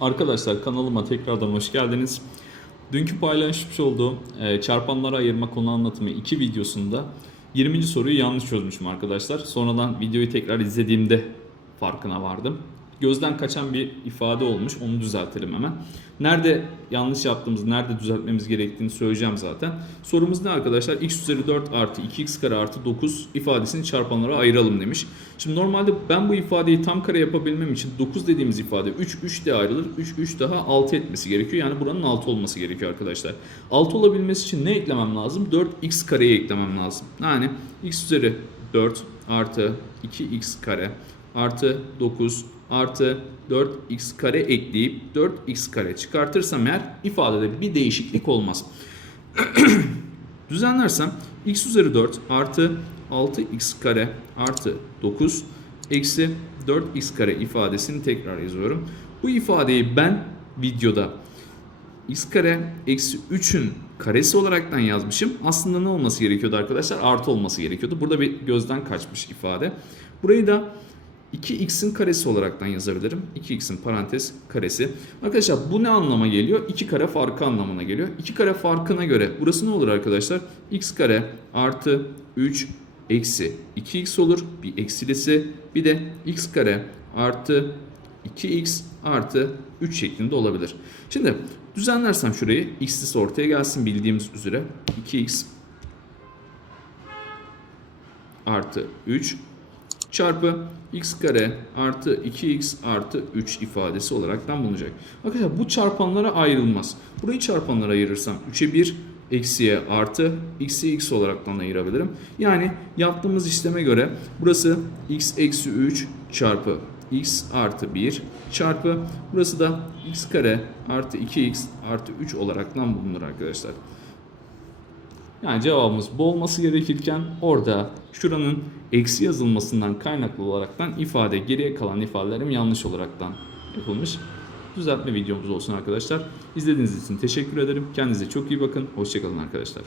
Arkadaşlar kanalıma tekrardan hoş geldiniz. Dünkü paylaşmış olduğum e, çarpanlara ayırma konu anlatımı 2 videosunda 20. soruyu yanlış çözmüşüm arkadaşlar. Sonradan videoyu tekrar izlediğimde farkına vardım. Gözden kaçan bir ifade olmuş. Onu düzeltelim hemen. Nerede yanlış yaptığımızı, nerede düzeltmemiz gerektiğini söyleyeceğim zaten. Sorumuz ne arkadaşlar? x üzeri 4 artı 2x kare artı 9 ifadesini çarpanlara ayıralım demiş. Şimdi normalde ben bu ifadeyi tam kare yapabilmem için 9 dediğimiz ifade 3, 3 de ayrılır. 3, 3 daha 6 etmesi gerekiyor. Yani buranın 6 olması gerekiyor arkadaşlar. 6 olabilmesi için ne eklemem lazım? 4x kareyi eklemem lazım. Yani x üzeri 4 artı 2x kare artı 9 artı 4x kare ekleyip 4x kare çıkartırsam eğer ifadede bir değişiklik olmaz. Düzenlersem x üzeri 4 artı 6x kare artı 9 eksi 4x kare ifadesini tekrar yazıyorum. Bu ifadeyi ben videoda x kare eksi 3'ün karesi olaraktan yazmışım. Aslında ne olması gerekiyordu arkadaşlar? Artı olması gerekiyordu. Burada bir gözden kaçmış ifade. Burayı da 2x'in karesi olaraktan yazabilirim. 2x'in parantez karesi. Arkadaşlar bu ne anlama geliyor? 2 kare farkı anlamına geliyor. 2 kare farkına göre burası ne olur arkadaşlar? x kare artı 3 eksi 2x olur. Bir eksilisi. Bir de x kare artı 2x artı 3 şeklinde olabilir. Şimdi düzenlersem şurayı x'lisi ortaya gelsin bildiğimiz üzere 2x artı 3 çarpı x kare artı 2x artı 3 ifadesi olaraktan bulunacak. Arkadaşlar bu çarpanlara ayrılmaz. Burayı çarpanlara ayırırsam 3'e 1 eksiye artı x'i x olaraktan ayırabilirim. Yani yaptığımız işleme göre burası x eksi 3 çarpı x artı 1 çarpı burası da x kare artı 2x artı 3 olaraktan bulunur arkadaşlar. Yani cevabımız bu olması gerekirken orada şuranın eksi yazılmasından kaynaklı olaraktan ifade geriye kalan ifadelerim yanlış olaraktan yapılmış. Düzeltme videomuz olsun arkadaşlar. İzlediğiniz için teşekkür ederim. Kendinize çok iyi bakın. Hoşçakalın arkadaşlar.